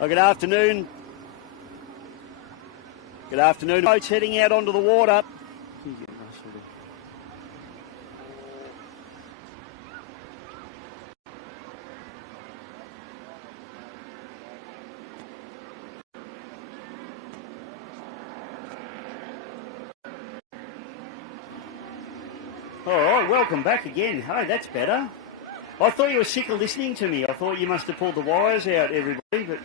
Well, good afternoon. Good afternoon. Boats heading out onto the water. All right, welcome back again. Hey, that's better. I thought you were sick of listening to me. I thought you must have pulled the wires out, everybody, but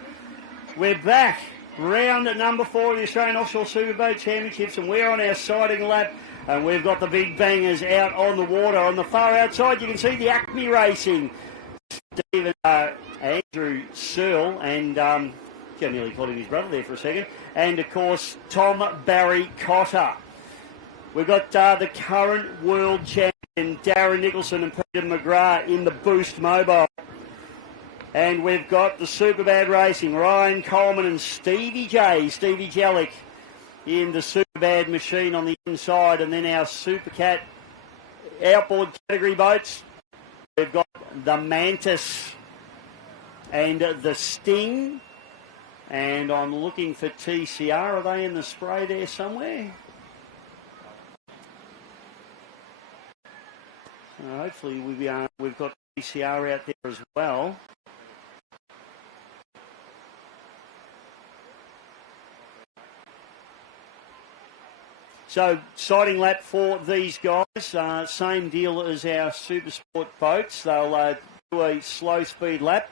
we're back. Round number 4 of the Australian Offshore Superboat Championships, and we're on our sighting lap, and we've got the big bangers out on the water. On the far outside, you can see the Acme Racing. Andrew Searle, and I nearly called him his brother there for a second, and, of course, Tom Barry Cotter. We've got the current world champion, Darren Nicholson and Peter McGrath in the Boost Mobile. And we've got the Superboat Racing, Ryan Coleman and Stevie Jellick in the Superboat machine on the inside. And then our Supercat outboard category boats, we've got the Mantis and the Sting. And I'm looking for TCR. Are they in the spray there somewhere? Hopefully we've got TCR out there as well. So, sighting lap for these guys. Same deal as our Super Sport boats. They'll do a slow speed lap,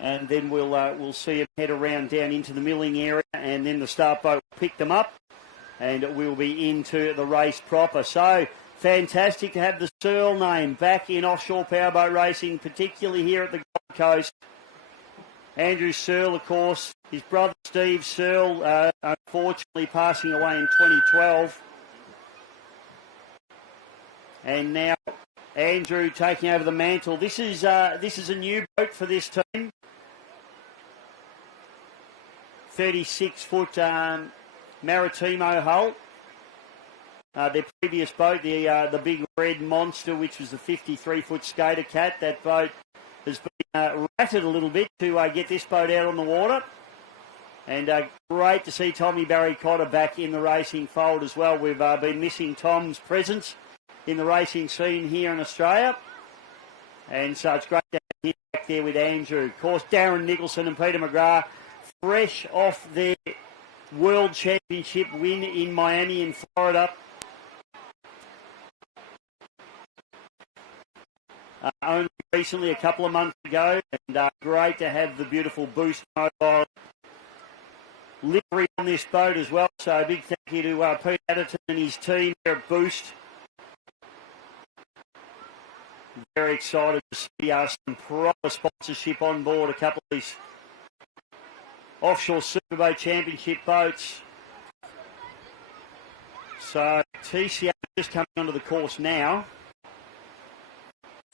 and then we'll see them head around down into the milling area, and then the start boat will pick them up, and we'll be into the race proper. So, fantastic to have the Searle name back in offshore powerboat racing, particularly here at the Gold Coast. Andrew Searle, of course, his brother Steve Searle, unfortunately passing away in 2012. And now Andrew taking over the mantle. This is a new boat for this team. 36-foot Maritimo hull. Their previous boat, the big red monster, which was the 53-foot Skater Cat. That boat has been ratted a little bit to get this boat out on the water. And great to see Tommy Barry Cotter back in the racing fold as well. We've been missing Tom's presence in the racing scene here in Australia. And so it's great to have him back there with Andrew. Of course, Darren Nicholson and Peter McGrath, fresh off their World Championship win in Miami in Florida. Only recently, a couple of months ago, and great to have the beautiful Boost Mobile livery on this boat as well. So a big thank you to Pete Adderton and his team here at Boost. Very excited to see some proper sponsorship on board a couple of these offshore Superboat Championship boats. So TCR just coming onto the course now.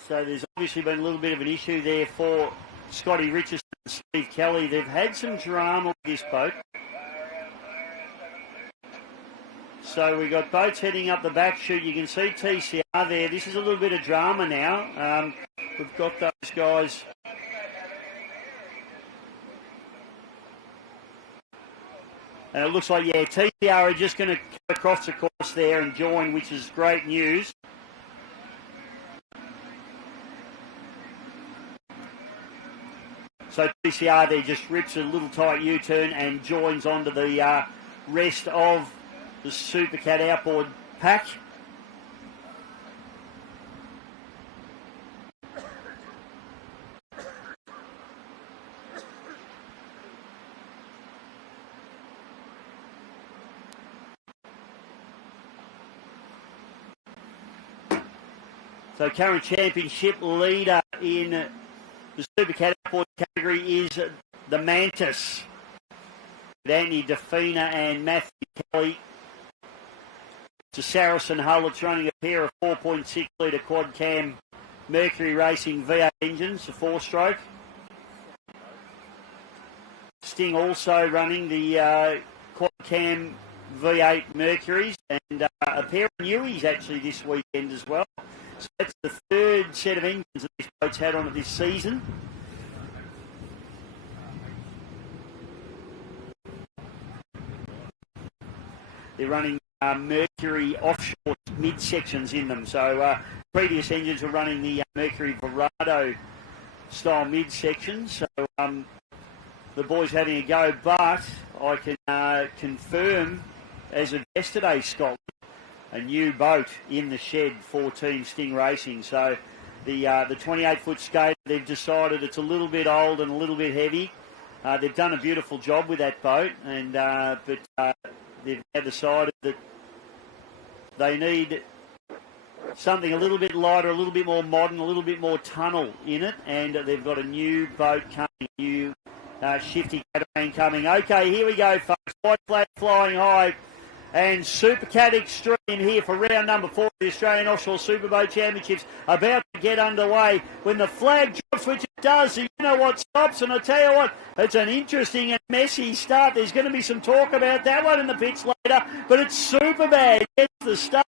So there's obviously been a little bit of an issue there for Scotty Richardson and Steve Kelly. They've had some drama with this boat. So we've got boats heading up the back chute. You can see TCR there. This is a little bit of drama now. We've got those guys. And it looks like, yeah, TCR are just going to come across the course there and join, which is great news. So TCR there just rips a little tight U-turn and joins onto the rest of the Supercat outboard pack. So current championship leader in the Supercat outboard category is the Mantis. Anthony DeFina and Matthew Kelly. It's a Saracen hull. It's running a pair of 4.6 litre quad cam Mercury Racing V8 engines, a 4-stroke. Sting also running the quad cam V8 Mercuries, and a pair of Newies actually this weekend as well. So that's the third set of engines that this boat's had on it this season. They're running Mercury Offshore mid-sections in them. So previous engines were running the Mercury Verado style mid-sections. So the boys having a go, but I can confirm as of yesterday, Scotland, a new boat in the shed for Team Sting Racing. So the 28-foot skater, they've decided it's a little bit old and a little bit heavy. They've done a beautiful job with that boat, and but they've now decided that they need something a little bit lighter, a little bit more modern, a little bit more tunnel in it, and they've got a new boat coming, new shifty catamaran coming. Okay, here we go, folks. White flag flying high. And Supercat Extreme here for round number 4 of the Australian Offshore Superboat Championships, about to get underway when the flag drops, which it does. So you know what stops, and I tell you what, it's an interesting and messy start. There's going to be some talk about that one in the pits later, but it's Superbad gets the start,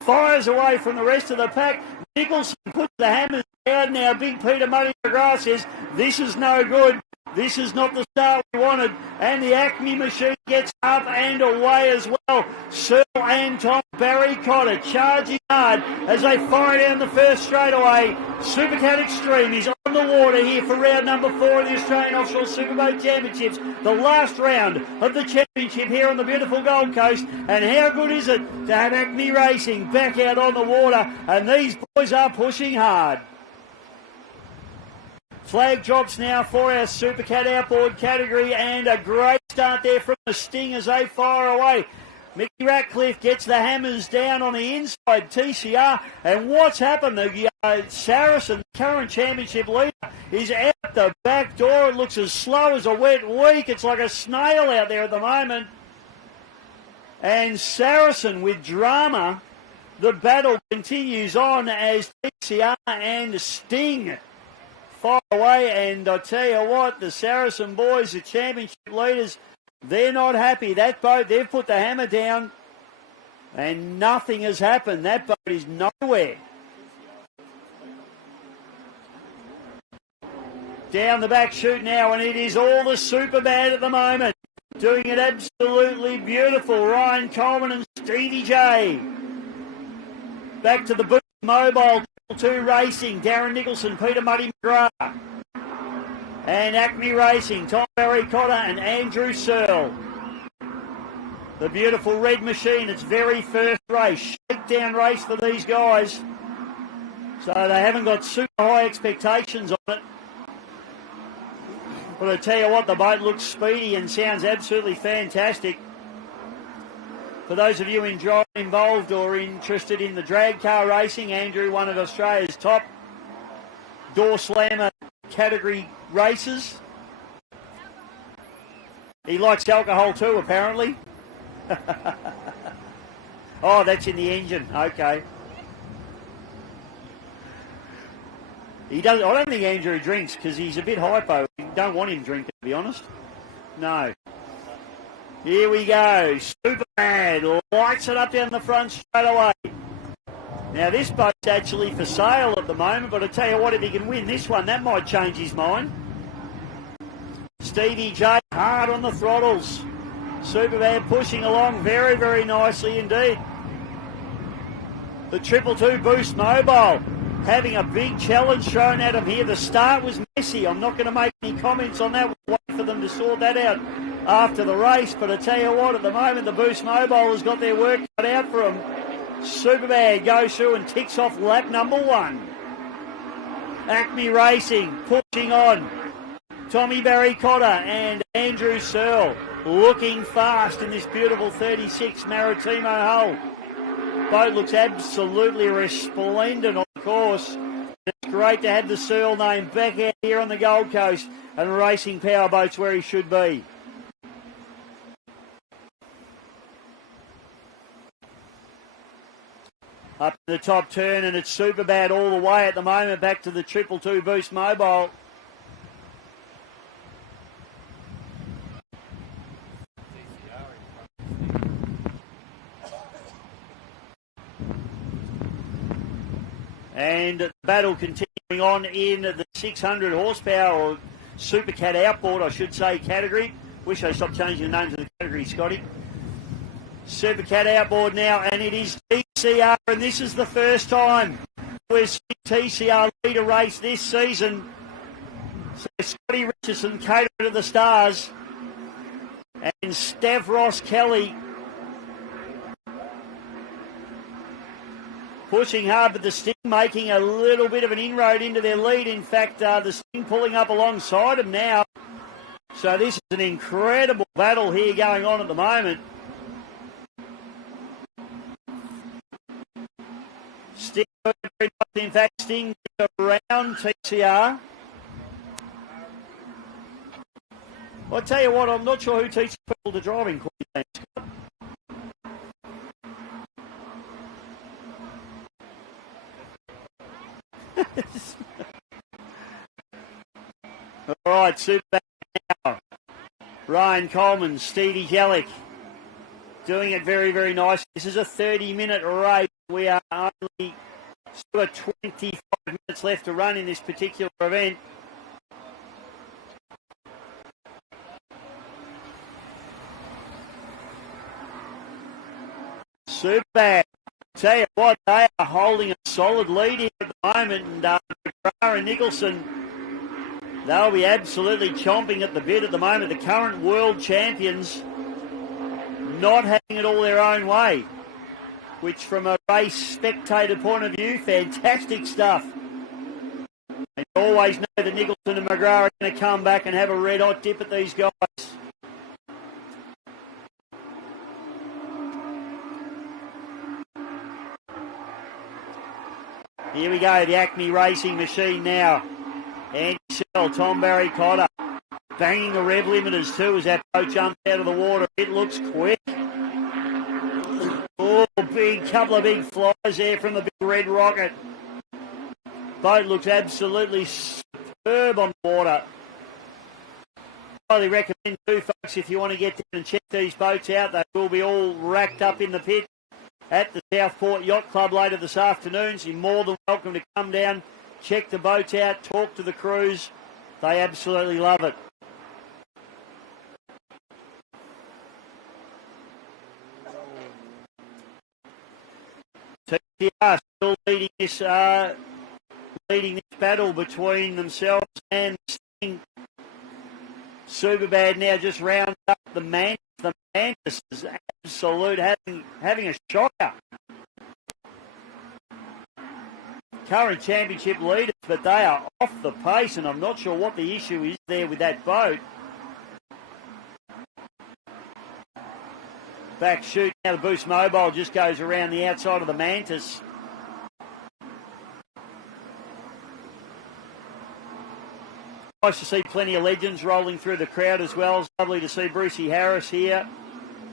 fires away from the rest of the pack. Nicholson puts the hammers down. Now Big Peter Muddy McGrath says, this is no good. This is not the start we wanted, and the Acme machine gets up and away as well. Searle and Tom Barry Cotter charging hard as they fire down the first straightaway. Supercat Extreme is on the water here for round number 4 of the Australian Offshore Superboat Championships, the last round of the championship here on the beautiful Gold Coast. And how good is it to have Acme Racing back out on the water, and these boys are pushing hard. Flag drops now for our Supercat outboard category, and a great start there from the Sting as they fire away. Mickey Ratcliffe gets the hammers down on the inside, TCR, and what's happened? The Saracen, current championship leader, is out the back door. It looks as slow as a wet week. It's like a snail out there at the moment. And Saracen with drama, the battle continues on as TCR and Sting far away, and I tell you what, the Saracen boys, the championship leaders, they're not happy. That boat, they've put the hammer down, and nothing has happened. That boat is nowhere. Down the back chute now, and it is all the Superbad at the moment. Doing it absolutely beautiful. Ryan Coleman and Stevie J. Back to the Boost Mobile 2 Racing, Darren Nicholson, Peter Muddy McGrath. And Acme Racing, Tom Barry Cotter and Andrew Searle. The beautiful red machine, its very first race. Shakedown race for these guys. So they haven't got super high expectations on it. But I tell you what, the boat looks speedy and sounds absolutely fantastic. For those of you involved or interested in the drag car racing, Andrew, one of Australia's top door slammer category races. He likes alcohol too, apparently. Oh, that's in the engine. Okay. He does. I don't think Andrew drinks because he's a bit hypo. You don't want him drinking, to be honest. No. Here we go. Superbad lights it up down the front straight away. Now, this boat's actually for sale at the moment, but I tell you what, if he can win this one, that might change his mind. Stevie J hard on the throttles. Superbad pushing along very, very nicely indeed. The 222 Boost Mobile having a big challenge thrown at him here. The start was messy. I'm not going to make any comments on that. We'll wait for them to sort that out after the race. But I tell you what, at the moment, the Boost Mobile has got their work cut out for them. Superbad goes through and ticks off lap number 1. Acme Racing pushing on. Tommy Barry Cotter and Andrew Searle looking fast in this beautiful 36 Maritimo hull. Boat looks absolutely resplendent on course. It's great to have the Searle name back out here on the Gold Coast and racing powerboats where he should be. Up to the top turn, and it's Superbad all the way at the moment, back to the 222 Boost Mobile. And the battle continuing on in the 600 horsepower, or Supercat outboard, I should say, category. Wish they stopped changing the names of the category, Scotty. Supercat outboard now, and it is TCR, and this is the first time we've seen TCR lead a race this season. So Scotty Richardson catering to the stars, and Stavros Kelly pushing hard, but the Sting making a little bit of an inroad into their lead. In fact, the Sting pulling up alongside them now. So this is an incredible battle here going on at the moment. Sting, in fact, Sting around TCR. I'll tell you what, I'm not sure who teaches people to drive in Queensland. All right, Superboat now. Ryan Coleman, Stevie Jellick doing it very, very nice. This is a 30-minute race. We are only still 25 minutes left to run in this particular event. Superboat. Tell you what, they are holding a solid lead here at the moment, and McGrath and Nicholson, they'll be absolutely chomping at the bit at the moment. The current world champions not having it all their own way, which from a race spectator point of view, fantastic stuff. And you always know that Nicholson and McGrath are going to come back and have a red-hot dip at these guys. Here we go, the Acme Racing Machine now. Andy Sell, Tom Barry Cotter, banging the rev limiters too as that boat jumps out of the water. It looks quick. Oh, couple of big flies there from the big red rocket. Boat looks absolutely superb on the water. Highly recommend too, folks, if you want to get down and check these boats out. They will be all racked up in the pit at the Southport Yacht Club later this afternoon. So you're more than welcome to come down, check the boats out, talk to the crews. They absolutely love it. TCR still leading this battle between themselves and Sting. Superbad now just round up the Mantis. The Mantis is absolute, having a shocker. Current championship leaders, but they are off the pace, and I'm not sure what the issue is there with that boat. Back shoot now, the Boost Mobile just goes around the outside of the Mantis. Nice to see plenty of legends rolling through the crowd as well. It's lovely to see Brucey Harris here,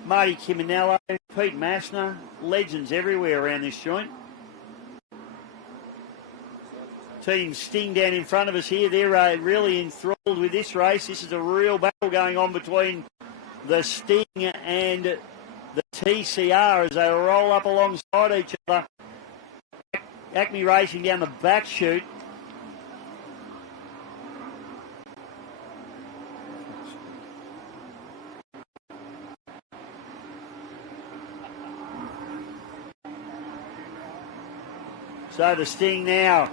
Marty Chiminello, Pete Massner, legends everywhere around this joint. Team Sting down in front of us here. They're really enthralled with this race. This is a real battle going on between the Sting and the TCR as they roll up alongside each other. Acme Racing down the back chute. So the Sting now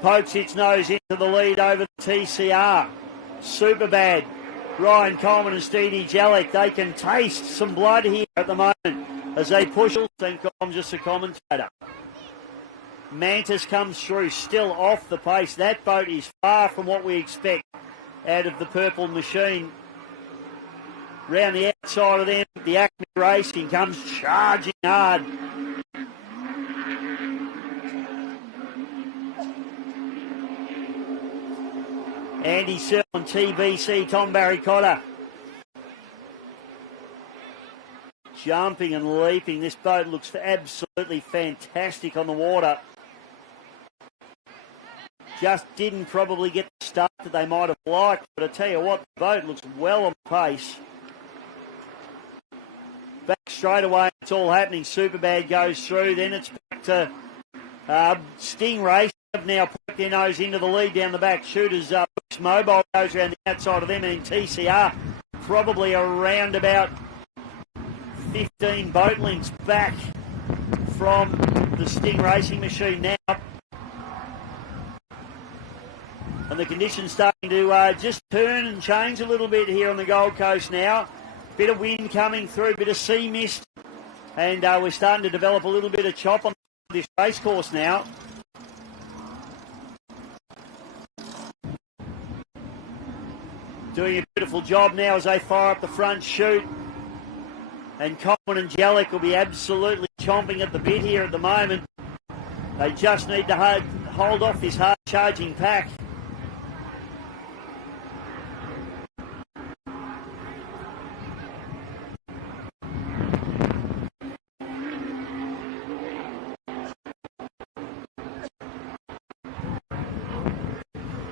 pokes its nose into the lead over the TCR. Superbad. Ryan Coleman and Stevie Jellick, they can taste some blood here at the moment as they push. I think I'm just a commentator. Mantis comes through, still off the pace. That boat is far from what we expect out of the Purple Machine. Round the outside of them, the Acme Racing comes charging hard. Andy Searle and TBC, Tom Barry Cotter. Jumping and leaping. This boat looks absolutely fantastic on the water. Just didn't probably get the start that they might have liked, but I tell you what, the boat looks well on pace. Back straight away, it's all happening. Superbad goes through, then it's back to Stingray. Have now put their nose into the lead down the back. Shooters Mobile goes around the outside of them, and in TCR probably around about 15 boat lengths back from the Sting racing machine now. And the conditions starting to just turn and change a little bit here on the Gold Coast now. Bit of wind coming through, bit of sea mist. And we're starting to develop a little bit of chop on this race course now. Doing a beautiful job now as they fire up the front chute. And Coleman and Jellick will be absolutely chomping at the bit here at the moment. They just need to hold off this hard charging pack.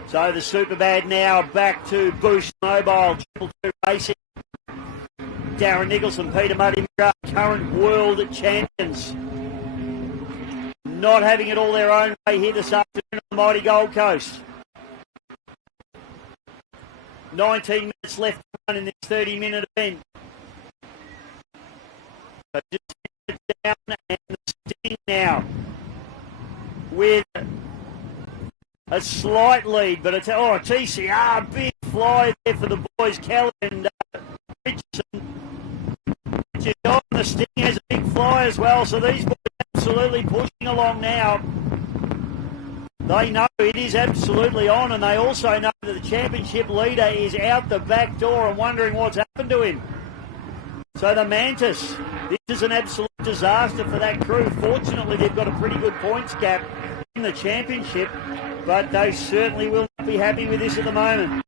So the Superbad now back to Boost Mobile, 222 Racing. Darren Nicholson, Peter Muddy, current world champions. Not having it all their own way here this afternoon on the mighty Gold Coast. 19 minutes left to run in this 30-minute event. So just down and the Sting now with a slight lead, but it's TCR, big fly there for the boys, Kelly and Richardson. The Sting has a big fly as well, so these boys are absolutely pushing along now. They know it is absolutely on, and they also know that the championship leader is out the back door and wondering what's happened to him. So the Mantis, this is an absolute disaster for that crew. Fortunately, they've got a pretty good points gap in the championship, but they certainly will not be happy with this at the moment.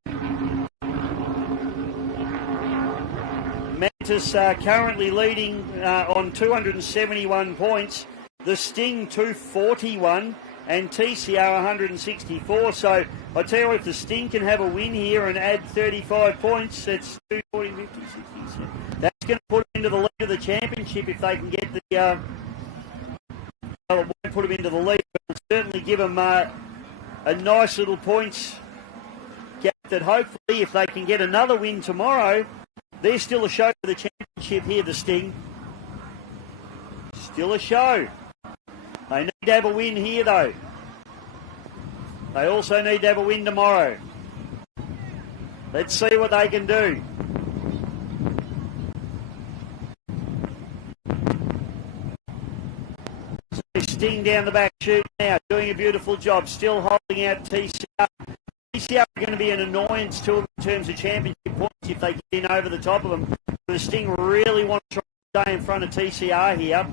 Mantis currently leading on 271 points. The Sting 241 and TCR 164. So I tell you what, if the Sting can have a win here and add 35 points, it's 240, 50, 60, 70. That's going to put them into the lead of the championship if they can get the... well, it won't put them into the lead, but it'll certainly give them a nice little points gap that hopefully if they can get another win tomorrow, they're still a show for the championship here, the Sting. Still a show. They need to have a win here, though. They also need to have a win tomorrow. Let's see what they can do. So Sting down the back chute now, doing a beautiful job, still holding out TCR. TCR are going to be an annoyance to them in terms of championship points if they get in over the top of them. The Sting really want to try to stay in front of TCR here.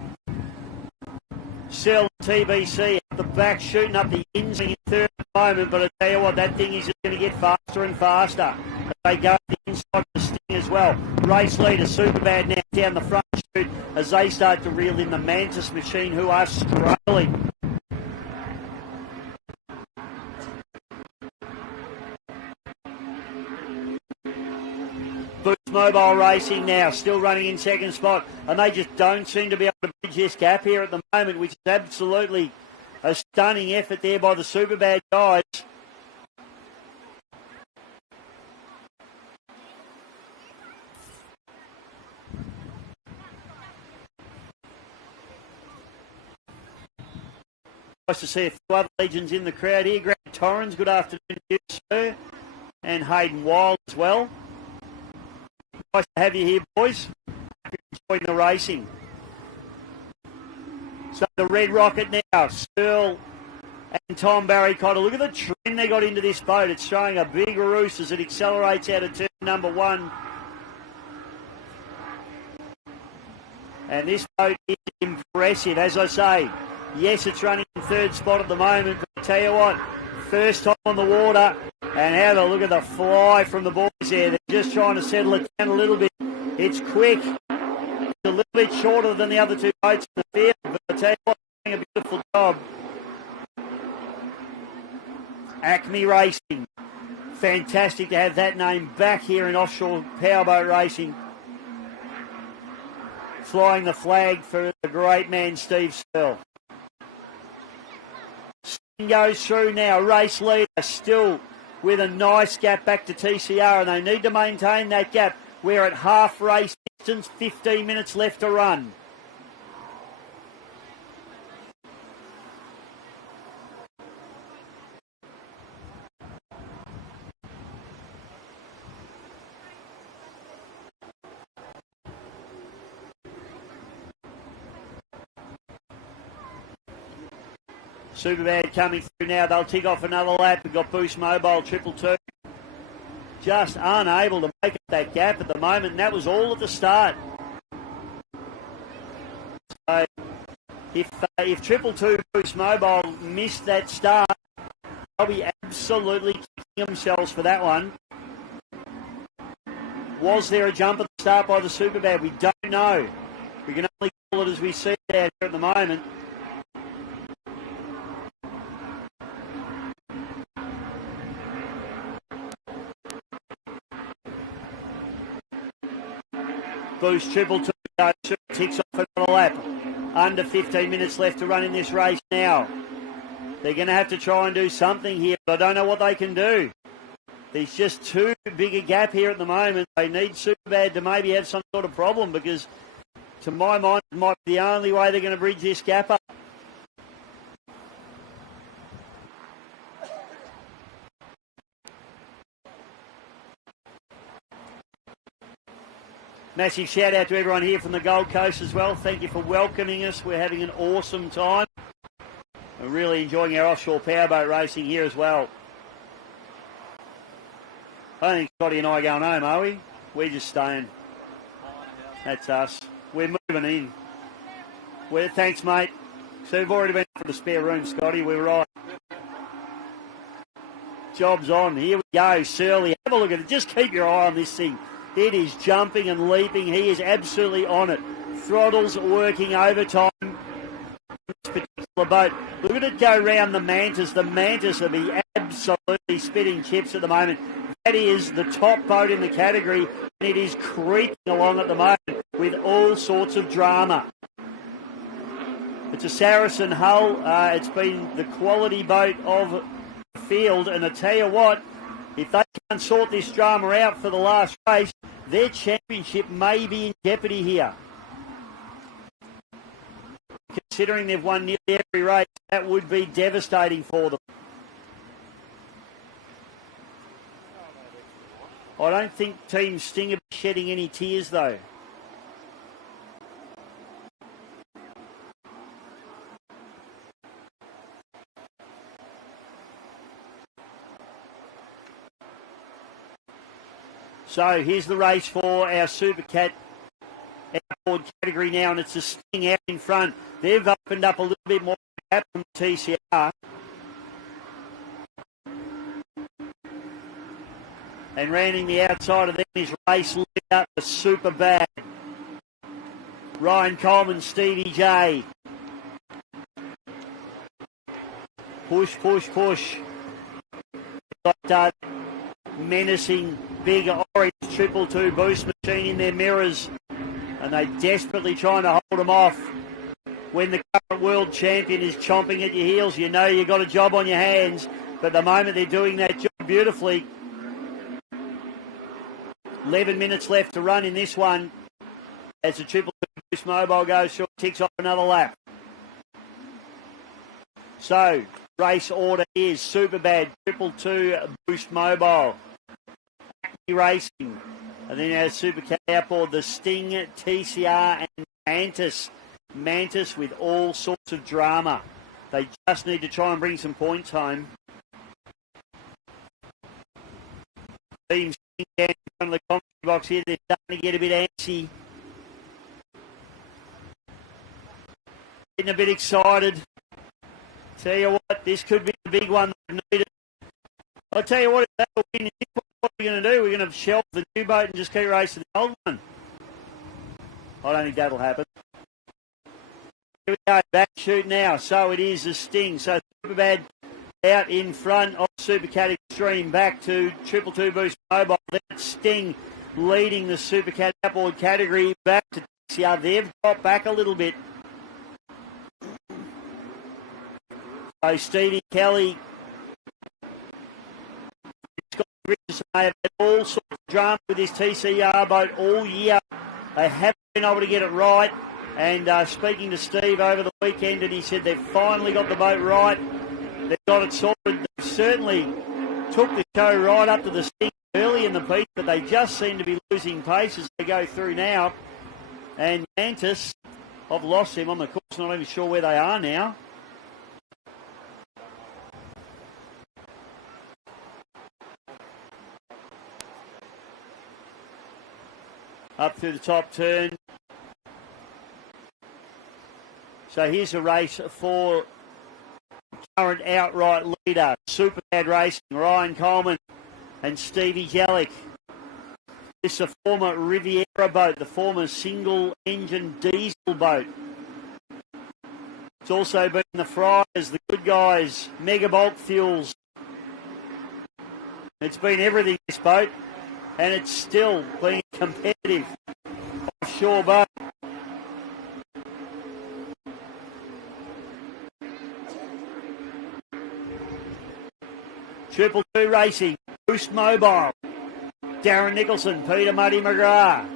Cell TBC at the back, shooting up the ends in third at the moment, but I tell you what, that thing is just going to get faster and faster as they go the inside of the Sting as well. Race leader Superbad now down the front chute as they start to reel in the Mantis machine, who are struggling. Boost Mobile Racing now, still running in second spot, and they just don't seem to be able to bridge this gap here at the moment, which is absolutely a stunning effort there by the Superbad guys. Nice to see a few other legends in the crowd here. Grant Torrens, good afternoon to you, sir, and Hayden Wild as well. Nice to have you here, boys. Enjoying the racing. So the Red Rocket now, Searle and Tom Barry Cotter. Look at the trim they got into this boat. It's showing a big roost as it accelerates out of turn number one. And this boat is impressive, as I say. Yes, it's running in third spot at the moment, but I tell you what, first time on the water, and have a look at the fly from the boys there. They're just trying to settle it down a little bit. It's quick. It's a little bit shorter than the other two boats in the field, but I tell you what, they're doing a beautiful job. Acme Racing. Fantastic to have that name back here in offshore powerboat racing. Flying the flag for the great man, Steve Searle. Sting goes through now. Race leader still with a nice gap back to TCR, and they need to maintain that gap. We're at half race distance, 15 minutes left to run. Superbad coming through now. They'll tick off another lap. We've got Boost Mobile, 222. Just unable to make up that gap at the moment. And that was all at the start. So if 222 Boost Mobile missed that start, they'll be absolutely kicking themselves for that one. Was there a jump at the start by the Superbad? We don't know. We can only call it as we see it out here at the moment. Boost 222 ticks off another lap. Under 15 minutes left to run in this race now. They're going to have to try and do something here, but I don't know what they can do. There's just too big a gap here at the moment. They need Superbad to maybe have some sort of problem because, to my mind, it might be the only way they're going to bridge this gap up. Massive shout out to everyone here from the Gold Coast as well. Thank you for welcoming us. We're having an awesome time. We're really enjoying our offshore powerboat racing here as well. I don't think Scotty and I are going home, are we? We're just staying. That's us. We're moving in. Thanks, mate. So we've already been for the spare room, Scotty. We're right. Job's on. Here we go, Surly. Have a look at it. Just keep your eye on this thing. It is jumping and leaping. He is absolutely on it. Throttles working overtime. This particular boat. Look at it go round the Mantis. The Mantis will be absolutely spitting chips at the moment. That is the top boat in the category, and it is creeping along at the moment with all sorts of drama. It's a Saracen hull. It's been the quality boat of the field, and I tell you what, if they can't sort this drama out for the last race, their championship may be in jeopardy here. Considering they've won nearly every race, that would be devastating for them. I don't think Team Sting are shedding any tears, though. So here's the race for our Supercat outboard category now, and it's a Sting out in front. They've opened up a little bit more gap from TCR. And rounding the outside of them is race lit up for Superbad. Ryan Coleman, Stevie J. Push, push, push. Got menacing big orange 222 boost machine in their mirrors, and they're desperately trying to hold them off. When the current world champion is chomping at your heels, you know you've got a job on your hands, but at the moment they're doing that job beautifully. 11 minutes left to run in this one as the 222 Boost Mobile goes short, ticks off another lap. So race order is Superbad, 222 Boost Mobile, Racing, and then our Supercat outboard, the Sting, TCR, and Mantis. Mantis with all sorts of drama. They just need to try and bring some points home. Team Sting down in front of the commentary box here. They're starting to get a bit antsy. Getting a bit excited. Tell you what, this could be the big one they've needed. I'll tell you what, if they win, what are we going to do? We're going to shelve the new boat and just keep racing the old one. I don't think that'll happen. Here we go, back shoot now. So it is a Sting. So Superbad out in front of Supercat Extreme, back to 222 Boost Mobile. That's Sting leading the Supercat outboard category, back to TCR. They've dropped back a little bit. So Stevie Kelly, Scott Richardson, may have had all sorts of drama with his TCR boat all year. They haven't been able to get it right. And speaking to Steve over the weekend, and he said they've finally got the boat right. They've got it sorted. They certainly took the show right up to the sting early in the piece, but they just seem to be losing pace as they go through now. And Mantis, I've lost him on the course, not even sure where they are now. Up through the top turn. So here's a race for current outright leader, Superboat Racing, Ryan Coleman and Stevie Jellick. This is a former Riviera boat, the former single-engine diesel boat. It's also been the Friars, the Good Guys, Mega Bulk Fuels. It's been everything, this boat, and it's still been competitive. Offshore boat. Triple Two Racing, Boost Mobile, Darren Nicholson, Peter Muddy McGrath,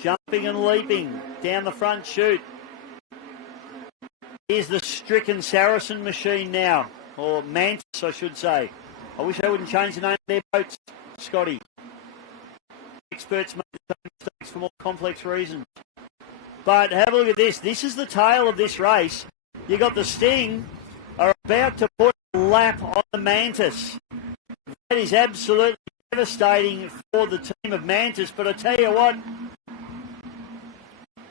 jumping and leaping down the front chute. Here's the Stricken Saracen machine now, or Mantis, I should say. I wish they wouldn't change the name of their boats, Scotty. Experts make the same mistakes for more complex reasons. But have a look at this. This is the tail of this race. You got the Sting are about to put a lap on the Mantis. That is absolutely devastating for the team of Mantis. But I tell you what,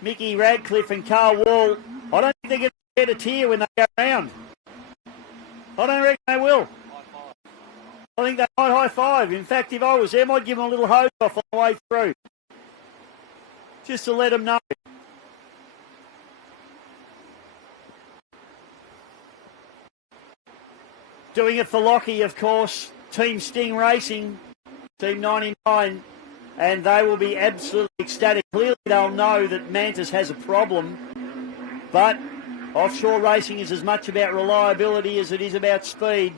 Mickey Radcliffe and Carl Wall, I don't think they're going to get a tear when they go round. I don't reckon they will. I think they might high five. In fact, if I was them, I'd give them a little hose off on the way through. Just to let them know. Doing it for Lockie, of course. Team Sting Racing, Team 99, and they will be absolutely ecstatic. Clearly they'll know that Mantis has a problem, but offshore racing is as much about reliability as it is about speed,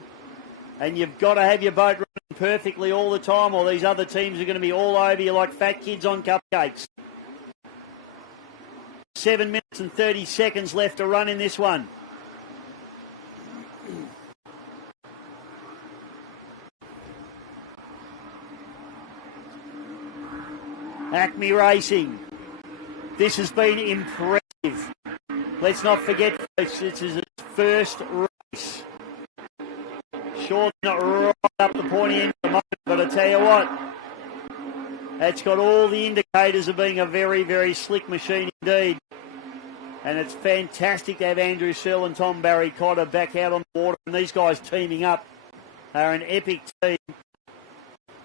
and you've got to have your boat running perfectly all the time, or these other teams are going to be all over you like fat kids on cupcakes. 7 minutes and 30 seconds left to run in this one. Acme Racing. This has been impressive. Let's not forget this is its first race. Sure, not right up the pointy end at the moment, but I tell you what, it's got all the indicators of being a very, very slick machine indeed. And it's fantastic to have Andrew Searle and Tom Barry Cotter back out on the water. And these guys teaming up are an epic team.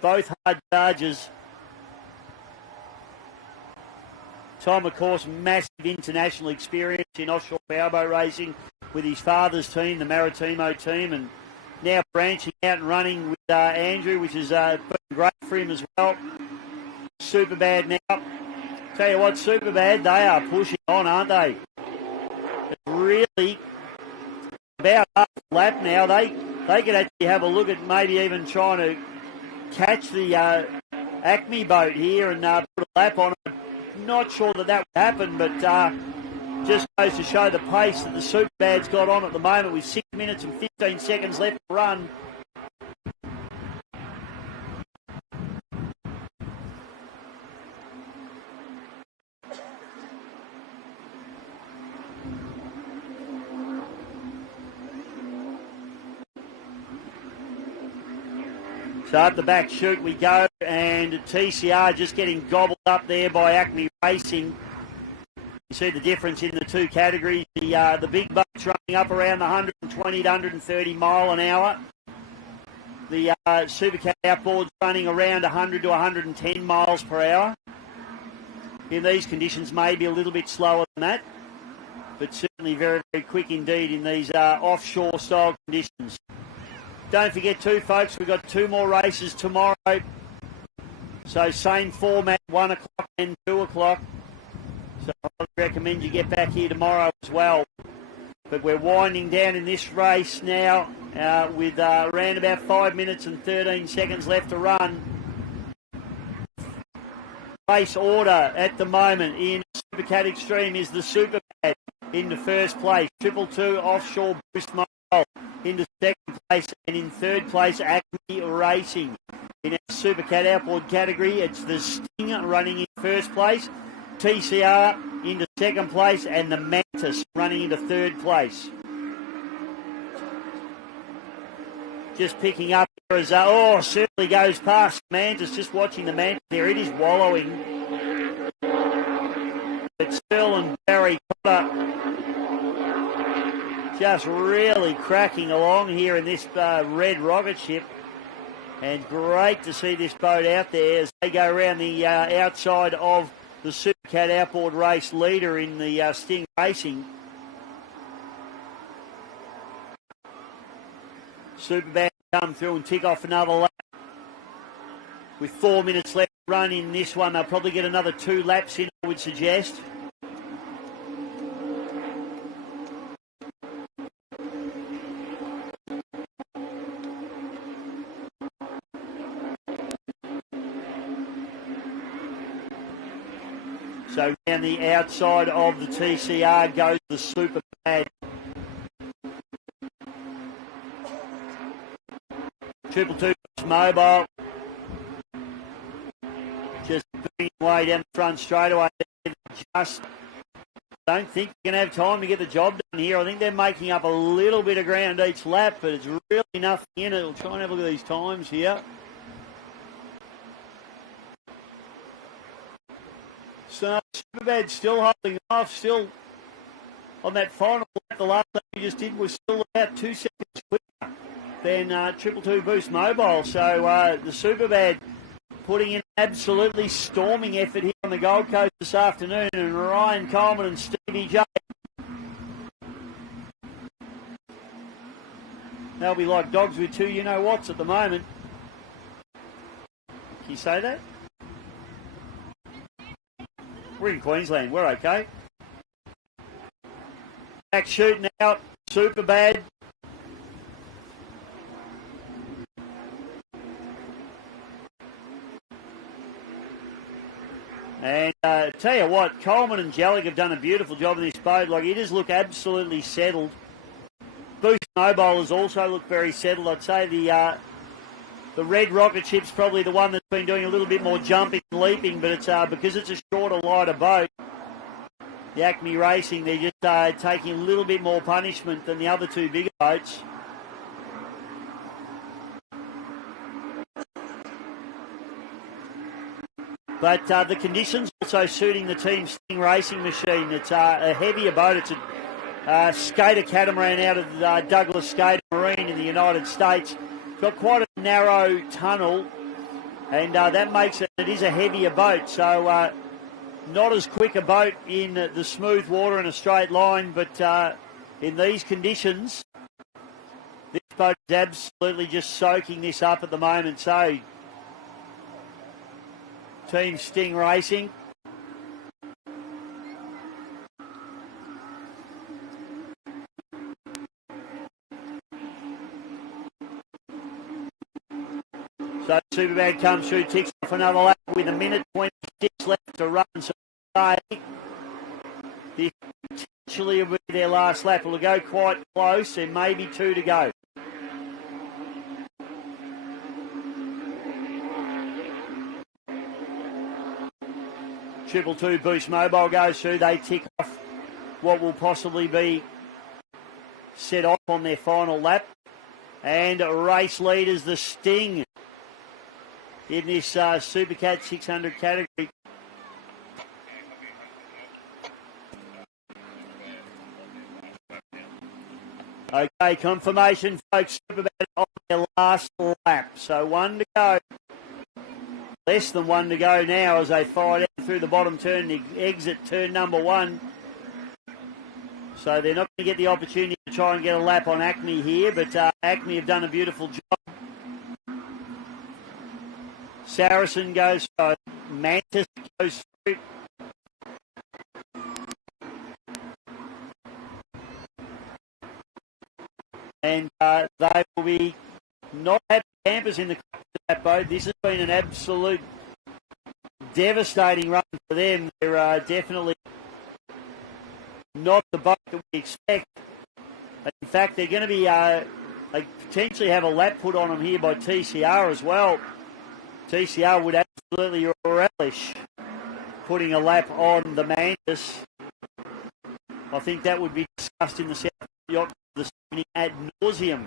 Both hard chargers. Tom, of course, massive international experience in offshore powerboat racing with his father's team, the Maritimo team, and now branching out and running with Andrew, which has been great for him as well. Superbad now. Tell you what, Superbad, they are pushing on, aren't they? It's really about half a lap now. They could actually have a look at maybe even trying to catch the Acme boat here and put a lap on it. Not sure that would happen, but just goes to show the pace that the Superbad's got on at the moment with 6 minutes and 15 seconds left to run. So up the back chute we go, and TCR just getting gobbled up there by Acme Racing. You see the difference in the two categories. The big boats running up around the 120 to 130 mile an hour. The Supercat outboards running around 100 to 110 miles per hour. In these conditions, maybe a little bit slower than that, but certainly very, very quick indeed in these offshore style conditions. Don't forget too, folks, we've got 2 more races tomorrow. So same format, 1 o'clock and 2 o'clock. So I recommend you get back here tomorrow as well. But we're winding down in this race now with around about 5 minutes and 13 seconds left to run. race order at the moment in Supercat Extreme is the Superboat into first place. 222 Offshore Boost Mobile into second place, and in third place Acme Racing. In our Supercat outboard category, it's the Sting running in first place, TCR into second place, and the Mantis running into third place. Just picking up here as certainly goes past Mantis. Just watching the Mantis there, it is wallowing. But Searle and Barry Cotter just really cracking along here in this red rocket ship. And great to see this boat out there as they go around the outside of the Supercat outboard race leader in the Sting Racing. Superboat come through and tick off another lap. With 4 minutes left to run in this one, they'll probably get another 2 laps in, I would suggest. So down the outside of the TCR goes the Superboat. 222 Mobile. Just bringing away down the front straightaway. Just don't think you're going to have time to get the job done here. I think they're making up a little bit of ground each lap, but it's really nothing in it. We'll try and have a look at these times here. So Superbad still holding off, still on that final lap. The last lap we just did was still about 2 seconds quicker than 222 Boost Mobile. So the Superbad putting in absolutely storming effort here on the Gold Coast this afternoon, and Ryan Coleman and Stevie J. They'll be like dogs with two you-know-whats at the moment. Can you say that? We're in Queensland. We're okay. Back shooting out. Superbad. And tell you what, Coleman and Jellick have done a beautiful job in this boat. Like, it has looked absolutely settled. Boost Mobile has also looked very settled. I'd say the red rocket ship's probably the one that's been doing a little bit more jumping and leaping, but it's because it's a shorter, lighter boat. The Acme Racing, they're just taking a little bit more punishment than the other two bigger boats. But the conditions also suiting the Team Sting racing machine. It's a heavier boat. It's a skater catamaran out of Douglas Skater Marine in the United States. It's got quite a narrow tunnel, and that makes it is a heavier boat. So not as quick a boat in the smooth water in a straight line, but in these conditions, this boat is absolutely just soaking this up at the moment. So Team Sting Racing. So Superbad comes through, ticks off another lap with 1:26 left to run. So this potentially will be their last lap. It'll go quite close. There may be 2 to go. Triple Two Boost Mobile goes through. They tick off what will possibly be set off on their final lap. And race leaders, the Sting, in this Supercat 600 category. Okay, confirmation, folks. Superbat on their last lap. So 1 to go. Less than 1 to go now as they fire down through the bottom turn to exit turn number 1. So they're not going to get the opportunity to try and get a lap on Acme here, but Acme have done a beautiful job. Saracen goes through. Mantis goes through. And they will be not happy campers in the that boat. This has been an absolute devastating run for them. They're definitely not the boat that we expect. In fact, they're going to be, they potentially have a lap put on them here by TCR as well. TCR would absolutely relish putting a lap on the Mantis. I think that would be discussed in the South Yacht this evening ad nauseum.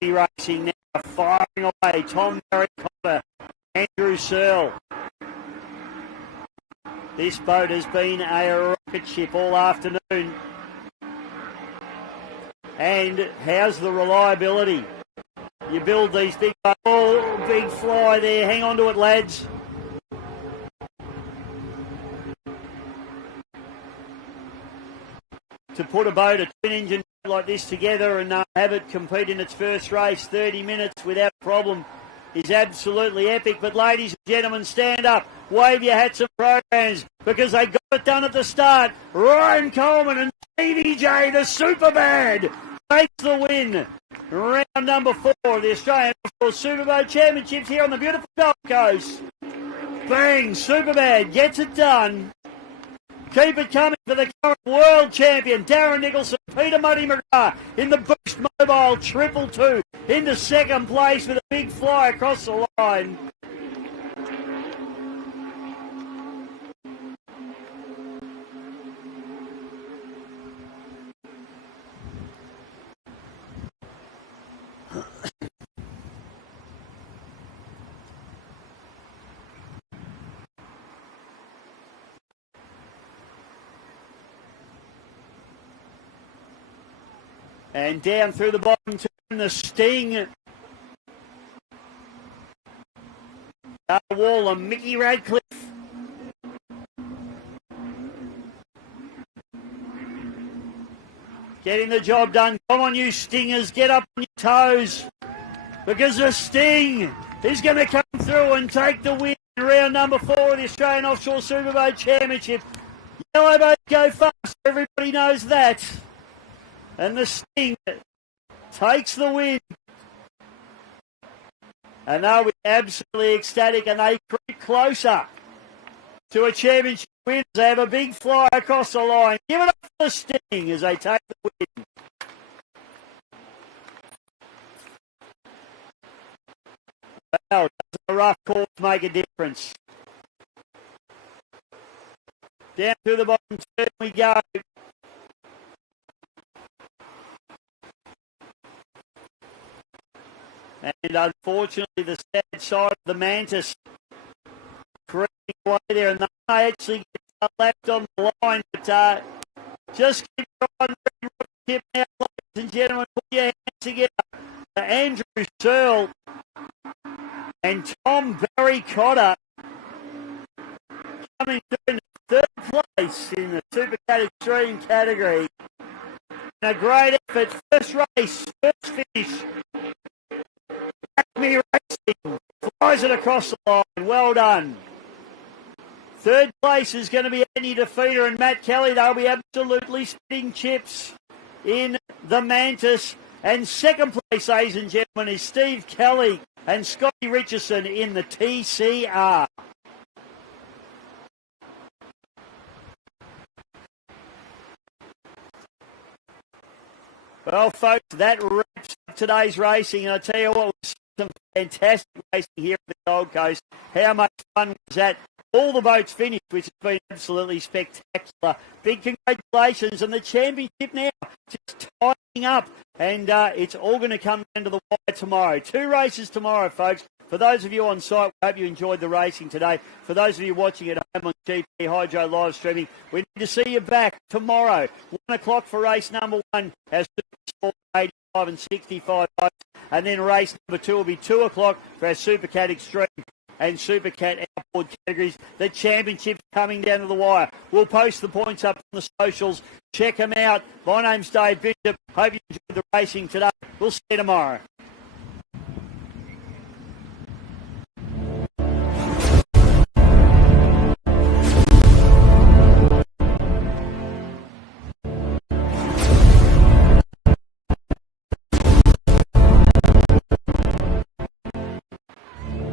Racing now, firing away. Tom Barry Cotter, Andrew Searle. This boat has been a rocket ship all afternoon. And how's the reliability? You build these big boats. Oh, big fly there. Hang on to it, lads. To put a boat, a twin-engine like this together and have it compete in its first race, 30 minutes without problem, is absolutely epic. But ladies and gentlemen, stand up, wave your hats and programs, because they got it done at the start. Ryan Coleman and Stevie J, the Superbad, takes the win. Round number 4 of the Australian Offshore Superboat Championships here on the beautiful Gold Coast. Bang, Superbad gets it done. Keep it coming for the current world champion, Darren Nicholson, Peter Muddy McGrath in the Boost Mobile 222 into second place with a big fly across the line. And down through the bottom turn, the Sting. Wall of Mickey Radcliffe. Getting the job done. Come on, you Stingers, get up on your toes. Because the Sting is going to come through and take the win in round number 4 of the Australian Offshore Superboat Championship. Yellow boats go fast, everybody knows that. And the Sting takes the win. And they'll be absolutely ecstatic, and they creep closer to a championship win. They have a big fly across the line. Give it up for the Sting as they take the win. Well, doesn't a rough course make a difference? Down to the bottom turn we go. And unfortunately, the sad side of the Mantis creeping away there, and they actually get left on the line. But just keep riding the tip now, ladies and gentlemen. Put your hands together. Andrew Searle and Tom Barry Cotter coming through in third place in the Supercat Extreme category. And a great effort. First race, first finish. Acme Racing flies it across the line. Well done. Third place is going to be Andy DeFeater and Matt Kelly. They'll be absolutely spitting chips in the Mantis. And second place, ladies and gentlemen, is Steve Kelly and Scotty Richardson in the TCR. Well, folks, that wraps up today's racing. And I tell you what, was some fantastic racing here at the Gold Coast. How much fun was that? All the boats finished, which has been absolutely spectacular. Big congratulations. And the championship now just tying up. And it's all going to come down to the wire tomorrow. 2 races tomorrow, folks. For those of you on site, we hope you enjoyed the racing today. For those of you watching at home on GP Hydro live streaming, we need to see you back tomorrow, 1 o'clock for race number 1, our Super 85 and 65 boats. And then race number 2 will be 2 o'clock for our Supercat Extreme and Supercat outboard categories. The championship's coming down to the wire. We'll post the points up on the socials. Check them out. My name's Dave Bishop. Hope you enjoyed the racing today. We'll see you tomorrow.